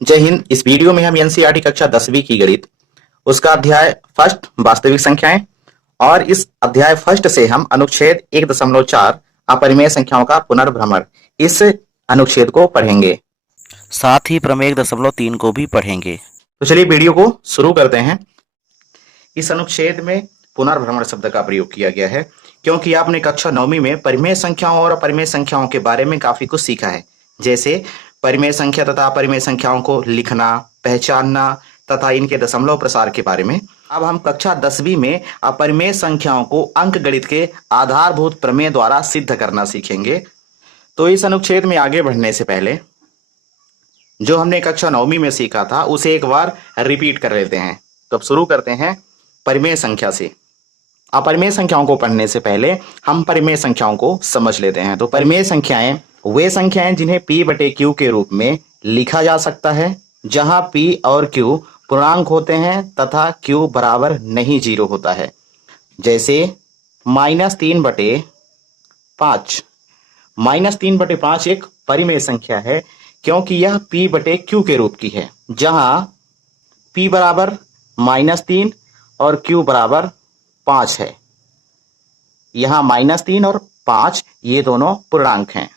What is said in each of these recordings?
जय हिंद। इस वीडियो में हम एनसीईआरटी कक्षा 10वीं की गणित उसका अध्याय फर्स्ट वास्तविक संख्याएं और इस अध्याय फर्स्ट से हम अनुच्छेद 1.4 अपरिमेय संख्याओं का पुनर्भ्रमण इस अनुच्छेद को पढ़ेंगे। साथ ही प्रमेय 1.3 को भी पढ़ेंगे। तो चलिए वीडियो को शुरू करते हैं। इस अनुच्छेद में पुनर्भ्रमण शब्द का प्रयोग किया गया है क्योंकि आपने कक्षा 9वीं में परिमेय संख्याओं और अपरिमेय संख्याओं के बारे में काफी कुछ सीखा है, जैसे परिमेय संख्या तथा अपरिमेय संख्याओं को लिखना, पहचानना तथा इनके दशमलव प्रसार के बारे में। अब हम कक्षा 10वीं में अपरिमेय संख्याओं को अंकगणित के आधारभूत प्रमेय द्वारा सिद्ध करना सीखेंगे। तो इस अनुच्छेद में आगे बढ़ने से पहले जो हमने कक्षा 9वीं में सीखा था उसे एक बार रिपीट कर लेते हैं। तो अब शुरू करते हैं परिमेय संख्या से। अपरिमेय संख्याओं को पढ़ने से पहले हम परिमेय संख्याओं को समझ लेते हैं। तो परिमेय संख्याएं वे संख्याएं जिन्हें p बटे q के रूप में लिखा जा सकता है, जहां p और q पूर्णांक होते हैं तथा q बराबर नहीं 0 होता है। जैसे -3/5। -3/5 एक परिमेय संख्या है क्योंकि यह p बटे q के रूप की है, जहां p बराबर -3 और q बराबर 5 है। यहाँ -3 और 5 ये दोनों पूर्णांक हैं।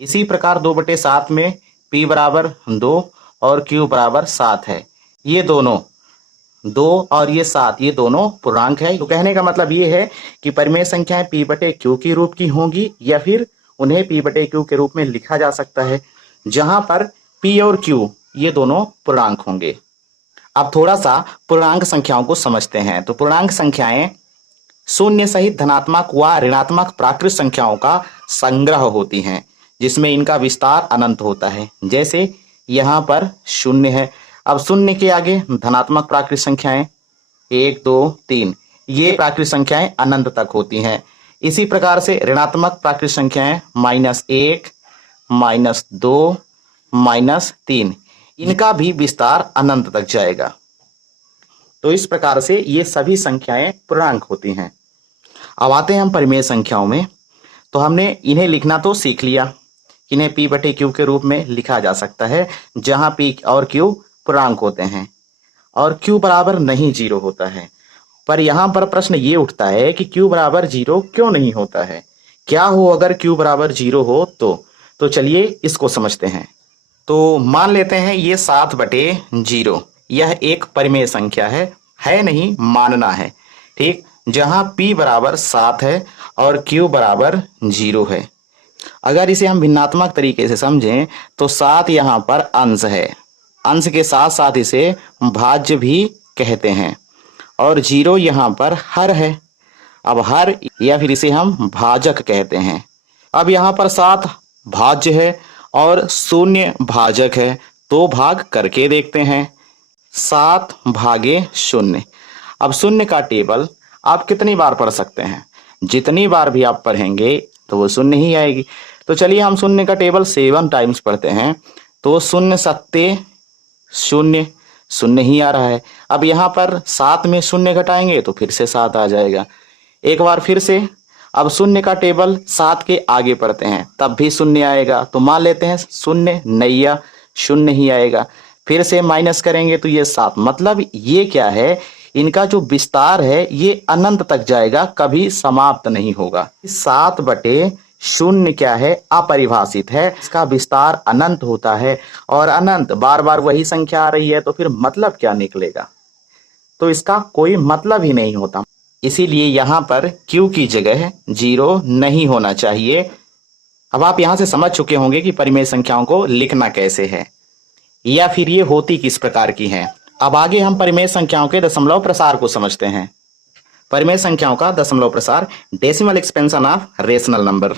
इसी प्रकार 2/7 में p बराबर 2 और q बराबर 7 है। ये दोनों 2 और ये 7 ये दोनों पूर्णांक है। तो कहने का मतलब ये है कि परिमेय संख्याएं p बटे q के रूप की होंगी या फिर उन्हें p बटे q के रूप में लिखा जा सकता है, जहां पर p और q ये दोनों पूर्णांक होंगे। अब थोड़ा सा पूर्णांक संख्याओं को समझते हैं। तो पूर्णांक संख्याएं शून्य सहित धनात्मक व ऋणात्मक प्राकृत संख्याओं का संग्रह होती हैं, जिसमें इनका विस्तार अनंत होता है। जैसे यहाँ पर शून्य है। अब शून्य के आगे धनात्मक प्राकृत संख्याएं 1 2 3 ये प्राकृत संख्याएं अनंत तक होती हैं। इसी प्रकार से ऋणात्मक प्राकृत संख्याएं -1 -2 -3 इनका भी विस्तार अनंत तक जाएगा। तो इस प्रकार से ये सभी संख्याएं पूर्णांक होती हैं। अब आते हैं हम परिमेय संख्याओं में। तो हमने इन्हें लिखना तो सीख लिया, इन्हें p बटे q के रूप में लिखा जा सकता है, जहां p और q पूर्णांक होते हैं और q बराबर नहीं 0 होता है। पर यहां पर प्रश्न ये उठता है कि q बराबर 0 क्यों नहीं होता है, क्या हो अगर q बराबर 0 हो तो चलिए इसको समझते हैं। तो मान लेते हैं ये 7/0 यह एक परिमेय संख्या है नहीं, मानना है, ठीक, जहां p बराबर 7 है और q बराबर 0 है। अगर इसे हम भिन्नात्मक तरीके से समझें तो 7 यहाँ पर अंश है, अंश के साथ साथ इसे भाज्य भी कहते हैं, और 0 यहाँ पर हर है। अब हर या फिर इसे हम भाजक कहते हैं। अब यहाँ पर 7 भाज्य है और 0 भाजक है, तो भाग करके देखते हैं। 7 भागे 0। अब 0 का टेबल आप कितनी बार पढ़ सकते हैं, जितनी बार भी आप पढ़ेंगे तो वो 0 ही आएगी। तो चलिए हम 0 का टेबल 7 टाइम्स पढ़ते हैं, तो 0 सत्ते 0, 0 ही आ रहा है। अब यहाँ पर 7 में 0 घटाएंगे तो फिर से 7 आ जाएगा। एक बार फिर से अब 0 का टेबल 7 के आगे पढ़ते हैं, तब भी 0 आएगा। तो मान लेते हैं 0 नैया 0 ही आएगा। फिर से माइनस करेंगे तो ये 7, मतलब ये क्या है, इनका जो विस्तार है ये अनंत तक जाएगा, कभी समाप्त नहीं होगा। 7/0 क्या है, अपरिभाषित है, इसका विस्तार अनंत होता है और अनंत बार बार वही संख्या आ रही है, तो फिर मतलब क्या निकलेगा, तो इसका कोई मतलब ही नहीं होता। इसीलिए यहाँ पर q की जगह 0 नहीं होना चाहिए। अब आप यहाँ से समझ चुके होंगे कि परिमेय संख्याओं को लिखना कैसे है या फिर ये होती किस प्रकार की हैं। अब आगे हम परिमेय संख्याओं के दशमलव प्रसार को समझते हैं। परिमेय संख्याओं का दशमलव प्रसार, decimal expansion of rational number.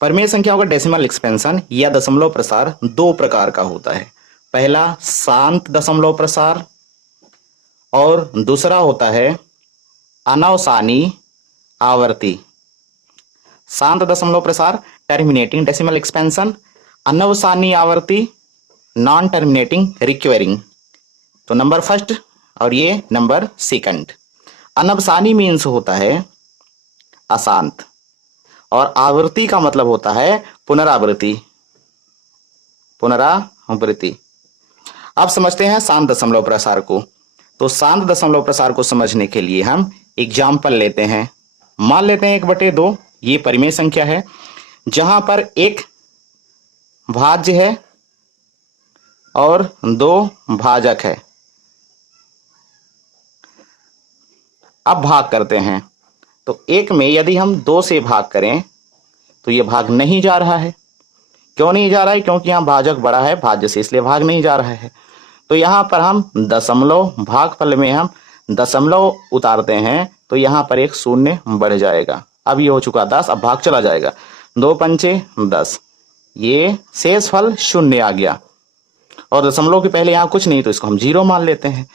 परिमेय संख्याओं का डेसिमल एक्सपेंशन या दशमलव प्रसार 2 प्रकार का होता है। पहला शांत दशमलव प्रसार और दूसरा होता है अनवसानी आवर्ती। शांत दशमलव प्रसार टर्मिनेटिंग डेसिमल एक्सपेंशन, अनवसानी आवर्ती नॉन टर्मिनेटिंग रिक्वेरिंग। तो नंबर फर्स्ट और ये नंबर सेकंड। अनवसानी मीन्स होता है अशांत, और आवृत्ति का मतलब होता है पुनरावृत्ति। पुनरावृत्ति। अब समझते हैं शांत दशमलव प्रसार को। तो शांत दशमलव प्रसार को समझने के लिए हम एग्जाम्पल लेते हैं। मान लेते हैं 1/2 ये परिमेय संख्या है, जहां पर एक भाज्य है और 2 भाजक है। अब भाग करते हैं। तो 1 में यदि हम 2 से भाग करें तो ये भाग नहीं जा रहा है। क्यों नहीं जा रहा है? क्योंकि यहाँ भाजक बड़ा है भाज्य से, इसलिए भाग नहीं जा रहा है। तो यहाँ पर हम दशमलव, भागफल में हम दशमलव उतारते हैं तो यहाँ पर एक शून्य बढ़ जाएगा। अब ये हो चुका 10, अब भाग चला जाएगा। 2 पंचे 10, ये शेषफल शून्य आ गया और दशमलव के पहले यहाँ कुछ नहीं, तो इसको हम 0 मान लेते हैं।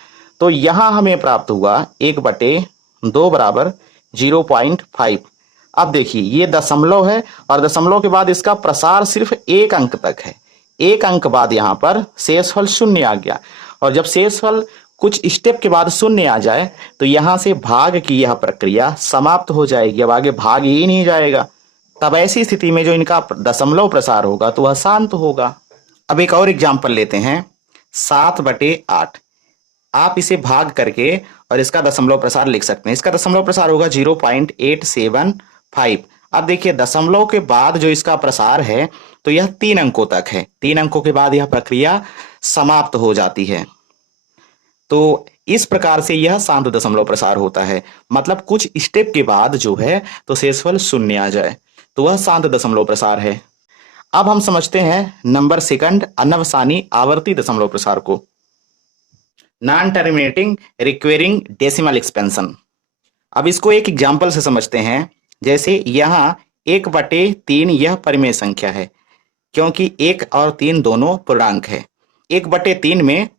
तो यहाँ हमें प्राप्त हुआ 1/2 बराबर 0.5। अब देखिए ये दशमलव है और दशमलव के बाद इसका प्रसार सिर्फ 1 अंक तक है। 1 अंक बाद यहाँ पर शेषफल शून्य आ गया और जब शेषफल कुछ स्टेप के बाद शून्य आ जाए तो यहाँ से भाग की यह प्रक्रिया समाप्त हो जाएगी। अब आगे भाग ही नहीं जाएगा। तब ऐसी स्थिति में जो इनका दशमलव प्रसार होगा तो वह शांत होगा। अब एक और एग्जाम्पल लेते हैं 7/8। आप इसे भाग करके और इसका दशमलव प्रसार लिख सकते हैं। इसका दशमलव प्रसार होगा 0.875। अब देखिए दशमलव के बाद जो इसका प्रसार है तो यह 3 अंकों तक है। 3 अंकों के बाद यह प्रक्रिया समाप्त हो जाती है। तो इस प्रकार से यह शांत दशमलव प्रसार होता है। मतलब कुछ स्टेप के बाद जो है तो शेषफल शून्य आ जाए तो वह शांत दशमलव प्रसार है। अब हम समझते हैं नंबर सेकंड अनवसानी आवर्ती दशमलव प्रसार को, नॉन टर्मिनेटिंग रिक्वेरिंग डेसिमल एक्सपेंशन। अब इसको एक एग्जाम्पल से समझते हैं। जैसे यहाँ 1/3 यह परिमेय संख्या है, क्योंकि 1 और 3 दोनों पूर्णांक है। 1/3 में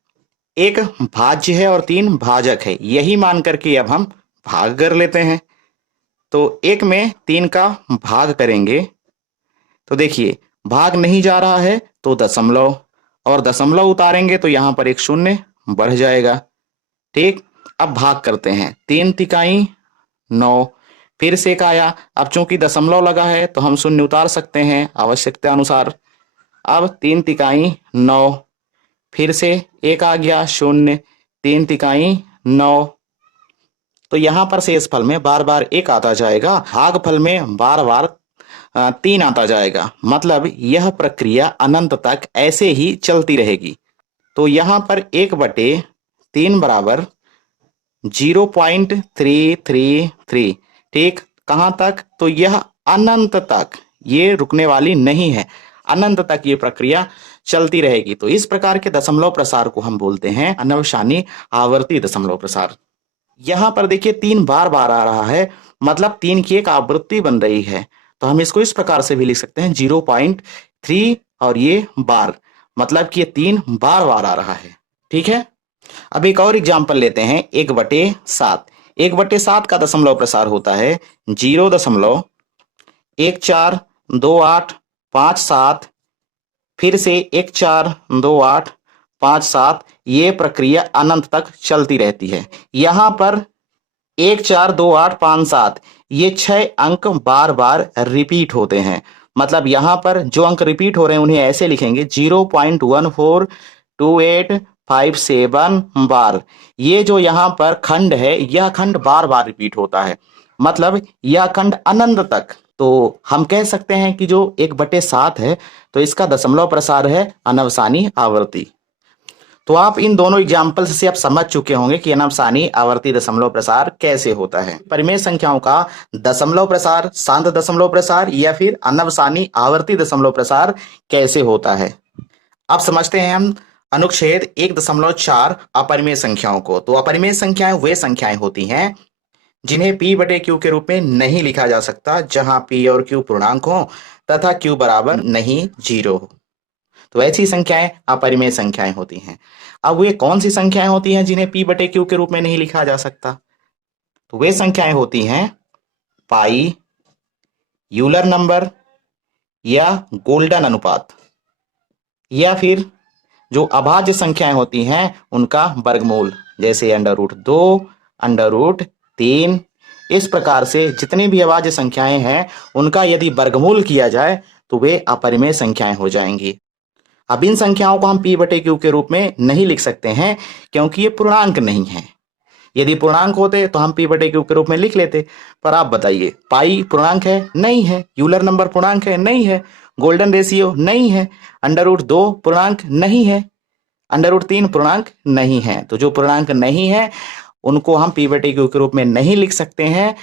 1 भाज्य है और 3 भाजक है, यही मान करके अब हम भाग कर लेते हैं। तो 1 में 3 का भाग करेंगे तो देखिए भाग नहीं जा रहा है तो दशमलव, और दशमलव उतारेंगे तो यहाँ पर एक शून्य बढ़ जाएगा। ठीक, अब भाग करते हैं। 3 तिकाई 9, फिर से एक आया। अब चूंकि दशमलव लगा है तो हम शून्य उतार सकते हैं आवश्यकता अनुसार। अब 3 तिकाई 9, फिर से एक आ गया शून्य, 3 तिकाई 9। तो यहाँ पर शेषफल में बार बार 1 आता जाएगा, भागफल में बार बार 3 आता जाएगा। मतलब यह प्रक्रिया अनंत तक ऐसे ही चलती रहेगी। तो यहाँ पर 1/3 बराबर 0.333। ठीक, कहाँ तक? तो यह अनंत तक, ये रुकने वाली नहीं है, अनंत तक ये प्रक्रिया चलती रहेगी। तो इस प्रकार के दशमलव प्रसार को हम बोलते हैं अनवसानी आवर्ती दशमलव प्रसार। यहाँ पर देखिए 3 बार बार आ रहा है, मतलब 3 की एक आवृत्ति बन रही है। तो हम इसको इस प्रकार से भी लिख सकते हैं 0.3 और ये बार, मतलब कि ये 3 बार बार आ रहा है। ठीक है, अब एक और एग्जाम्पल लेते हैं 1/7। 1/7 का दशमलव प्रसार होता है 0.142857, फिर से 142857। ये प्रक्रिया अनंत तक चलती रहती है। यहाँ पर 142857 ये 6 अंक बार बार रिपीट होते हैं। मतलब यहाँ पर जो अंक रिपीट हो रहे हैं उन्हें ऐसे लिखेंगे 0.142857 बार। ये जो यहाँ पर खंड है यह खंड बार बार रिपीट होता है, मतलब यह खंड अनंत तक। तो हम कह सकते हैं कि जो 1/7 है तो इसका दशमलव प्रसार है अनवसानी आवर्ती। तो आप इन दोनों एग्जाम्पल से आप समझ चुके होंगे कि अनवसानी आवर्ती दशमलव प्रसार कैसे होता है। परिमेय संख्याओं का दशमलव प्रसार, शांत दशमलव प्रसार या फिर अनवसानी आवर्ती दशमलव प्रसार कैसे होता है। अब समझते हैं हम अनुच्छेद 1.4 अपरिमेय संख्याओं को। तो अपरिमेय संख्याएं वे संख्याएं होती हैं जिन्हें P/Q के रूप में नहीं लिखा जा सकता, जहां P और Q पूर्णांक हो तथा Q बराबर नहीं 0 हो। तो ऐसी संख्याएं अपरिमेय संख्याएं होती हैं। अब वे कौन सी संख्याएं होती हैं जिन्हें P/Q के रूप में नहीं लिखा जा सकता? तो वे संख्याएं होती हैं पाई, यूलर नंबर या गोल्डन अनुपात, या फिर जो अभाज्य संख्याएं होती हैं उनका वर्गमूल, जैसे √2, √3। इस प्रकार से जितनी भी अभाज्य संख्याएं हैं उनका यदि वर्गमूल किया जाए तो वे अपरिमेय संख्याएं हो जाएंगी। अब इन संख्याओं को हम p बटे q के रूप में नहीं लिख सकते हैं क्योंकि ये पूर्णांक नहीं है। यदि पूर्णांक होते तो हम p बटे q के रूप में लिख लेते, पर आप बताइए पाई पूर्णांक है? नहीं है। यूलर नंबर पूर्णांक है? नहीं है। गोल्डन रेशियो नहीं है। √2 पूर्णांक नहीं है। √3 पूर्णांक नहीं है। तो जो पूर्णांक नहीं है उनको हम p बटे q के रूप में नहीं लिख सकते हैं,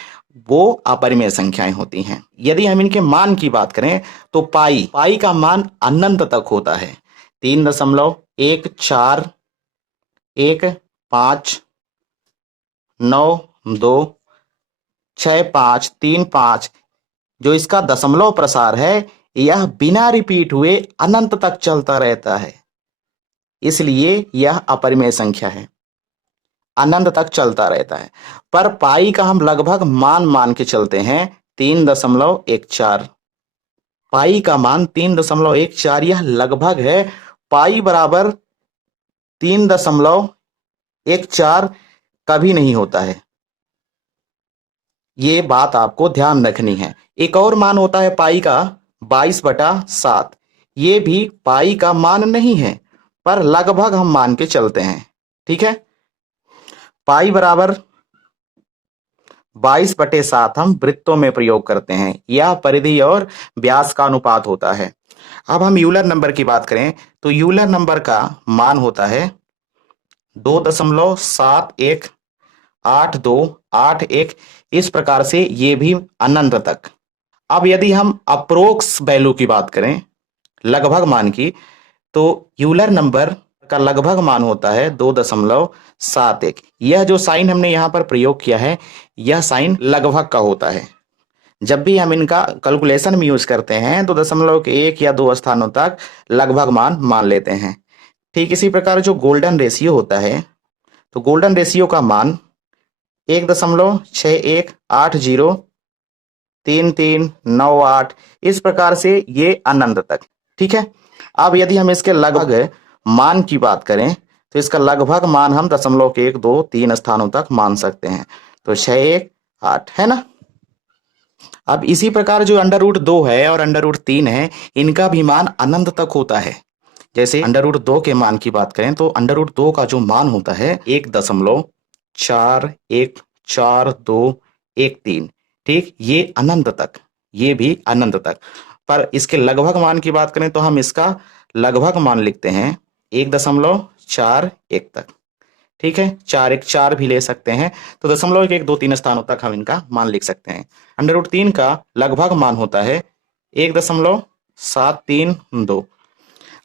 वो अपरिमेय संख्याएं होती हैं। यदि हम इनके मान की बात करें तो पाई का मान अनंत तक होता है। 3.141592535 जो इसका दशमलव प्रसार है यह बिना रिपीट हुए अनंत तक चलता रहता है, इसलिए यह अपरिमेय संख्या है, अनंत तक चलता रहता है। पर पाई का हम लगभग मान के चलते हैं 3.14। पाई का मान 3.14 यह लगभग है। पाई बराबर 3.14 कभी नहीं होता है, ये बात आपको ध्यान रखनी है। एक और मान होता है पाई का 22/7, ये भी पाई का मान नहीं है, पर लगभग हम मान के चलते हैं। ठीक है, पाई बराबर 22/7 हम वृत्तों में प्रयोग करते हैं। यह परिधि और व्यास का अनुपात होता है। अब हम यूलर नंबर की बात करें तो यूलर नंबर का मान होता है 2.718281। इस प्रकार से ये भी अनंत तक। अब यदि हम अप्रोक्स वैल्यू की बात करें, लगभग मान की, तो यूलर नंबर का लगभग मान होता है 2.71। यह जो साइन हमने यहाँ पर प्रयोग किया है यह साइन लगभग का होता है। जब भी हम इनका कैलकुलेशन में यूज करते हैं तो दशमलव के 1 या 2 स्थानों तक लगभग मान लेते हैं। ठीक इसी प्रकार जो गोल्डन रेशियो होता है, तो गोल्डन रेशियो का मान 1.61803398, इस प्रकार से ये अनंत तक। ठीक है, अब यदि हम इसके लगभग मान की बात करें तो इसका लगभग मान हम दशमलव के 1 2 3 स्थानों तक मान सकते हैं, तो 618 है ना। अब इसी प्रकार जो √2 है और √3 है, इनका भी मान अनंत तक होता है। जैसे √2 के मान की बात करें तो √2 का जो मान होता है 1.414213। ठीक, ये अनंत तक, ये भी अनंत तक। पर इसके लगभग मान की बात करें तो हम इसका लगभग मान लिखते हैं 1.41 तक। ठीक है, 414 भी ले सकते हैं, तो 0.123 स्थानों तक हम इनका मान लिख सकते हैं। √3 का लगभग मान होता है 1.732।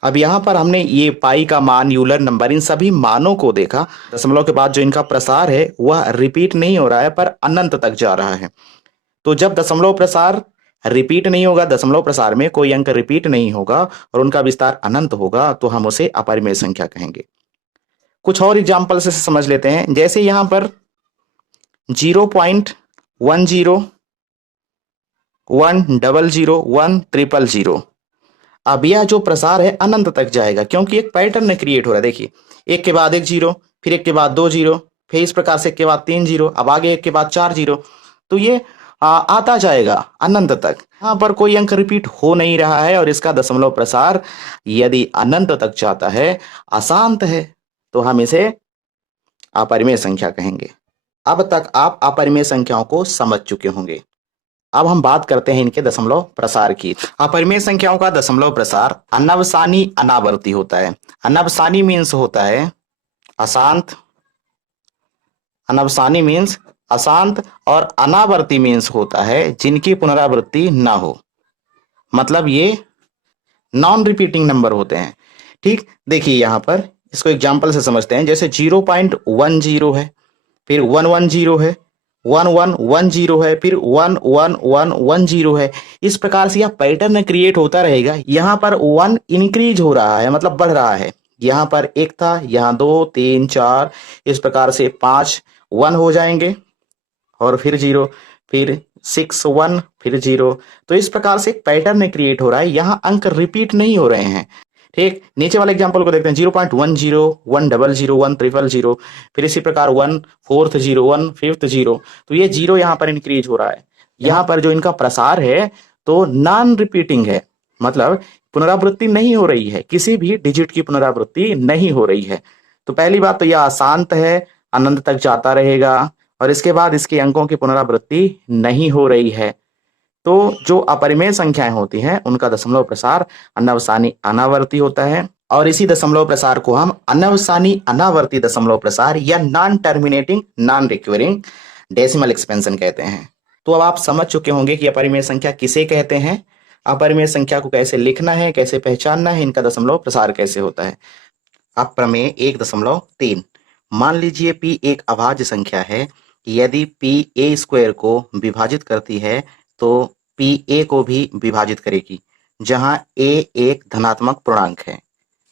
अब यहाँ पर हमने ये पाई का मान, यूलर नंबर, इन सभी मानों को देखा। दशमलव के बाद जो इनका प्रसार है वह रिपीट नहीं हो रहा है पर अनंत तक जा रहा है। तो जब दशमलव प्रसार रिपीट नहीं होगा, दशमलव प्रसार में कोई अंक रिपीट नहीं होगा और उनका विस्तार अनंत होगा, तो हम उसे अपरिमेय संख्या कहेंगे। कुछ और एग्जाम्पल से समझ लेते हैं। जैसे यहां पर 0.10 100 अब यह जो प्रसार है अनंत तक जाएगा क्योंकि एक पैटर्न क्रिएट हो रहा है। देखिए, एक के बाद एक 0, फिर एक के बाद 2 0, फिर इस प्रकार से एक के बाद 3 0, अब आगे एक के बाद 4 0, तो ये आता जाएगा अनंत तक। यहाँ पर कोई अंक रिपीट हो नहीं रहा है और इसका दशमलव प्रसार यदि अनंत तक जाता है, अशांत है, तो हम इसे अपरिमेय संख्या कहेंगे। अब तक आप अपरिमेय संख्याओं को समझ चुके होंगे। अब हम बात करते हैं इनके दशमलव प्रसार की। अपरिमेय संख्याओं का दशमलव प्रसार अनवसानी अनावर्ती होता है। अनवसानी मीन्स होता है अशांत, अनवसानी मीन्स अशांत, और अनावर्ती मीन्स होता है जिनकी पुनरावृत्ति ना हो, मतलब ये नॉन रिपीटिंग नंबर होते हैं। ठीक, देखिए यहां पर इसको एग्जाम्पल से समझते हैं। जैसे 0.10 है, फिर 110 है, 1110 है, फिर 11110 है। इस प्रकार से यह पैटर्न क्रिएट होता रहेगा। यहाँ पर 1 इंक्रीज हो रहा है, मतलब बढ़ रहा है। यहाँ पर 1 था, यहाँ 2 3 4, इस प्रकार से 5 1 हो जाएंगे और फिर 0, फिर 6 1, फिर 0। तो इस प्रकार से एक पैटर्न क्रिएट हो रहा है, यहाँ अंक रिपीट नहीं हो रहे हैं। ठीक, नीचे वाले एग्जांपल को देखते हैं। 0.10 100 100 फिर इसी प्रकार 1 4th 0 1 5th 0। तो ये 0 यहाँ पर इंक्रीज हो रहा है। यहाँ पर जो इनका प्रसार है तो नॉन रिपीटिंग है, मतलब पुनरावृत्ति नहीं हो रही है, किसी भी डिजिट की पुनरावृत्ति नहीं हो रही है। तो पहली बात तो यह अशांत है, अनंत तक जाता रहेगा, और इसके बाद इसके अंकों की पुनरावृत्ति नहीं हो रही है। तो जो अपरिमेय संख्याएं होती हैं उनका दशमलव प्रसार अनवसानी अनावर्ती होता है, और इसी दशमलव प्रसार को हम अनवसानी अनावर्ती दशमलव प्रसार या non terminating non recurring decimal expansion कहते हैं। तो अब आप समझ चुके होंगे कि अपरिमेय संख्या किसे कहते हैं, अपरिमेय संख्या को कैसे लिखना है, कैसे पहचानना है, इनका दशमलव प्रसार कैसे होता है। अब प्रमेय 1.3, मान लीजिए p एक अभाज्य संख्या है। यदि p a स्क्वायर को विभाजित करती है तो p a को भी विभाजित करेगी, जहां a एक धनात्मक पूर्णांक है।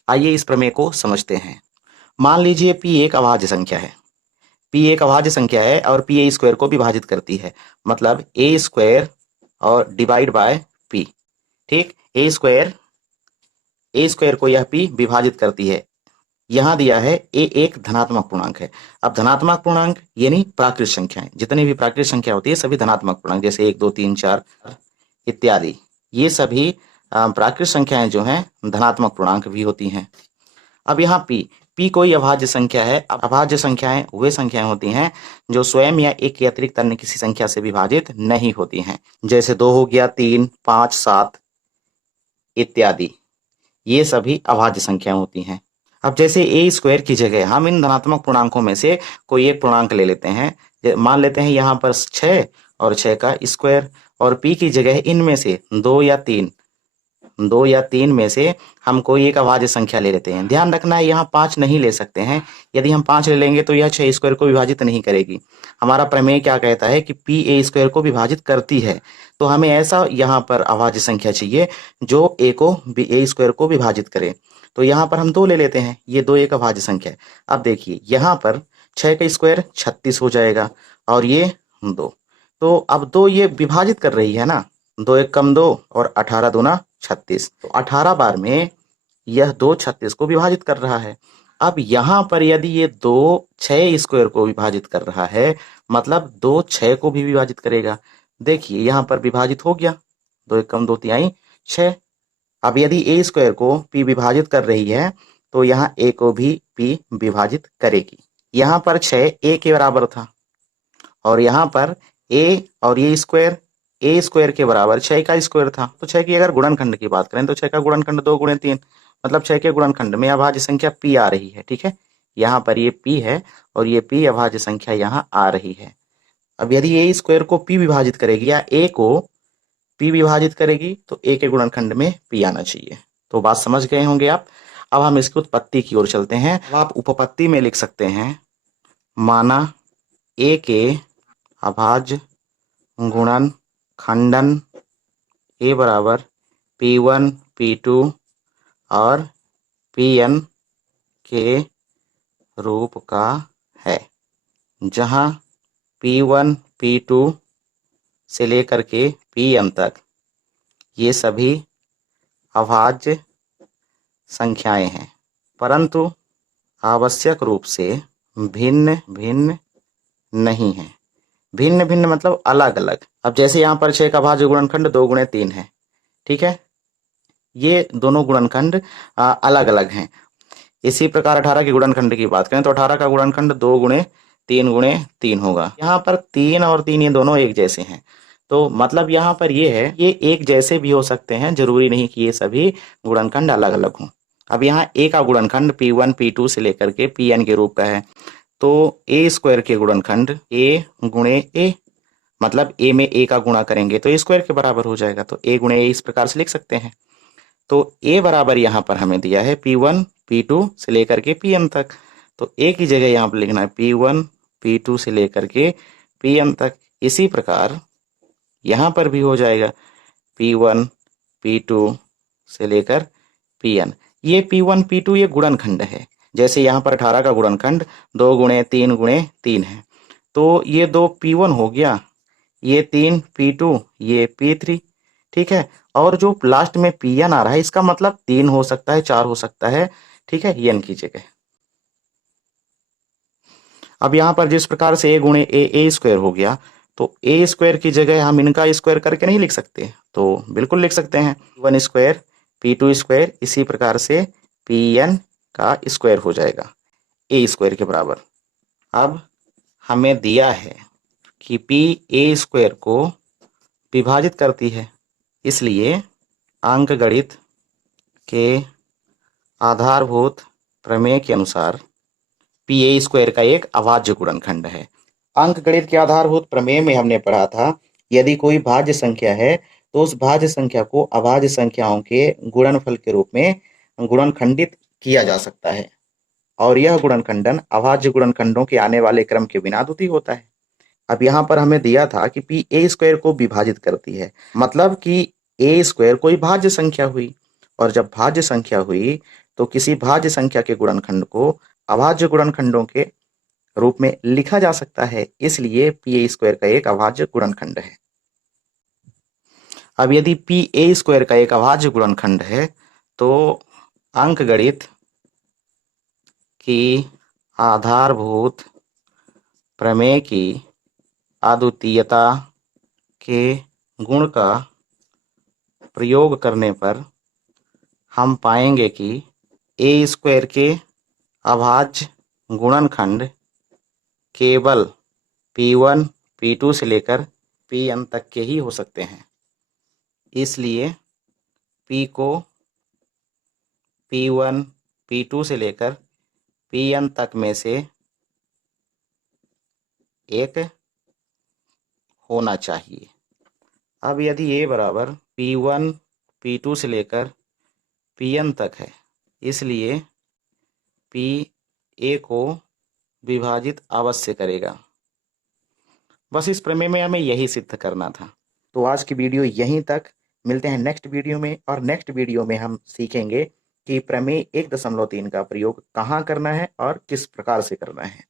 आइए इस प्रमेय को समझते हैं। मान लीजिए p एक अभाज्य संख्या है, p एक अभाज्य संख्या है और p a स्क्वायर को विभाजित करती है, मतलब a स्क्वायर और डिवाइड बाय p। ठीक, a स्क्वायर को यह p विभाजित करती है। यहां दिया है a एक धनात्मक पूर्णांक है। अब धनात्मक पूर्णांक यानी प्राकृत संख्याएं, जितनी भी प्राकृत संख्या होती है सभी धनात्मक पूर्णांक, जैसे 1 2 3 4 इत्यादि, ये सभी प्राकृत संख्याएं जो हैं धनात्मक पूर्णांक भी होती हैं। अब यहाँ p कोई अभाज्य संख्या है। अभाज्य संख्याएं वे संख्याएं होती हैं जो स्वयं या एक के अतिरिक्त अन्य किसी संख्या से विभाजित नहीं होती हैं, जैसे 2 हो गया, 3 5 7 इत्यादि, ये सभी अभाज्य संख्याएं होती हैं। अब जैसे a स्क्वायर की जगह हम इन धनात्मक पूर्णांकों में से कोई एक पूर्णांक ले लेते हैं। मान लेते हैं यहाँ पर 6 और 6 का स्क्वायर, और p की जगह इनमें से 2 या 3 में से हम कोई एक अभाज्य संख्या ले लेते हैं। ध्यान रखना है यहाँ 5 नहीं ले सकते हैं। यदि हम 5 ले लेंगे तो यह 6 स्क्वायर को विभाजित नहीं करेगी। हमारा प्रमेय क्या कहता है कि p a स्क्वायर को विभाजित करती है, तो हमें ऐसा यहाँ पर अभाज्य संख्या चाहिए जो a स्क्वायर को विभाजित करे। तो यहाँ पर हम 2 ले लेते हैं, ये 2 एक अभाज्य संख्या है। अब देखिए यहाँ पर 6 का स्क्वायर 36 हो जाएगा, और ये 2, तो अब 2 ये विभाजित कर रही है ना, 2 एक कम 2 और 18 दूना 36, तो 18 बार में यह 2 36 को विभाजित कर रहा है। अब यहाँ पर यदि ये 2 6 स्क्वायर को विभाजित कर रहा है, मतलब 2 6 को भी विभाजित करेगा। देखिए यहाँ पर विभाजित हो गया, 2 एक कम 2 तिहाई 6। अब यदि a स्क्वायर को p विभाजित कर रही है तो यहाँ a को भी p विभाजित करेगी। यहाँ पर 6 a के बराबर था, और यहाँ पर a और a स्क्वायर के बराबर 6 का स्क्वायर था। तो 6 की अगर गुणनखंड की बात करें तो 6 का गुणनखंड 2 गुणे 3, मतलब 6 के गुणनखंड में अभाज्य संख्या p आ रही है। ठीक है, यहाँ पर ये p है और ये p अभाज्य संख्या यहाँ आ रही है। अब यदि a स्क्वायर को p विभाजित करेगी या a को p विभाजित करेगी तो a के गुणनखंड में p आना चाहिए। तो बात समझ गए होंगे आप। अब हम इसकी उत्पत्ति की ओर चलते हैं। अब आप उपपत्ति में लिख सकते हैं, माना a के अभाज्य गुणन खंडन a बराबर p1 p2 और pn के रूप का है, जहां p1 p2 से लेकर के pn तक ये सभी अभाज्य संख्याएं हैं, परंतु आवश्यक रूप से भिन्न भिन्न नहीं है। भिन्न भिन्न मतलब अलग अलग। अब जैसे यहाँ पर 6 का अभाज्य गुणनखंड 2 गुणे 3 है, ठीक है, ये दोनों गुणनखंड अलग अलग हैं। इसी प्रकार 18 के गुणनखंड की बात करें तो 18 का गुणनखंड 2 गुणे 3 होगा। यहाँ पर 3 और 3 ये दोनों एक जैसे हैं, तो मतलब यहाँ पर ये है, ये एक जैसे भी हो सकते हैं, जरूरी नहीं कि ये सभी गुणनखंड अलग अलग हों। अब यहाँ a का गुणनखंड p1 p2 से लेकर के pn के रूप का है, तो a स्क्वायर के गुणनखंड a गुणे a, मतलब a में a का गुणा करेंगे तो a स्क्वायर के बराबर हो जाएगा, तो a गुणे a इस प्रकार से लिख सकते हैं। तो a बराबर यहाँ पर हमें दिया है p1 p2 से लेकर के pn तक, तो a की जगह यहाँ पर लिखना है p1 p2 से लेकर के pn तक। इसी प्रकार यहाँ पर भी हो जाएगा p1 p2 से लेकर pn। ये p1 p2 ये गुणनखंड है। जैसे यहाँ पर 18 का गुणनखंड 2 गुणे 3 है, तो ये 2 p1 हो गया, ये 3 p2, ये p3, ठीक है। और जो लास्ट में pn आ रहा है इसका मतलब 3 हो सकता है, 4 हो सकता है, ठीक है, n की जगह। अब यहाँ पर जिस प्रकार से a गुणे a स्क्वायर हो गया, तो a स्क्वायर की जगह हम इनका स्क्वायर करके नहीं लिख सकते, तो बिल्कुल लिख सकते हैं। 1 स्क्वायर P2 स्क्वायर, इसी प्रकार से Pn का स्क्वायर हो जाएगा a स्क्वायर के बराबर। अब हमें दिया है कि Pa स्क्वायर को विभाजित करती है, इसलिए अंकगणित के आधारभूत प्रमेय के अनुसार Pa स्क्वायर का एक अभाज्य गुणनखंड है। अंकगणित के आधारभूत प्रमेय में हमने पढ़ा था, यदि कोई भाज्य संख्या है तो उस भाज्य संख्या को अभाज्य संख्याओं के गुणनफल के रूप में गुणनखंडित किया जा सकता है, और यह गुणनखंडन अभाज्य गुणनखंडों के आने वाले क्रम के बिना द्वितीय होता है। अब यहाँ पर हमें दिया था कि Pa स्क्वायर को विभाजित करती है, मतलब कि a स्क्वायर कोई भाज्य संख्या हुई, और जब भाज्य संख्या हुई तो किसी भाज्य संख्या के गुणनखंड को अभाज्य गुणनखंडों के रूप में लिखा जा सकता है, इसलिए Pa स्क्वायर का एक अभाज्य गुणनखंड है। अब यदि Pa स्क्वायर का एक अभाज्य गुणनखंड है तो अंकगणित की आधारभूत प्रमेय की अद्वितीयता के गुण का प्रयोग करने पर हम पाएंगे कि a स्क्वायर के अभाज्य गुणनखंड केवल P1, P2 से लेकर Pn तक के ही हो सकते हैं, इसलिए P को P1, P2 से लेकर Pn तक में से एक होना चाहिए। अब यदि a बराबर P1, P2 से लेकर Pn तक है, इसलिए Pa को विभाजित अवश्य करेगा। बस इस प्रमेय में हमें यही सिद्ध करना था। तो आज की वीडियो यहीं तक, मिलते हैं नेक्स्ट वीडियो में, और नेक्स्ट वीडियो में हम सीखेंगे कि प्रमेय 1.3 का प्रयोग कहाँ करना है और किस प्रकार से करना है।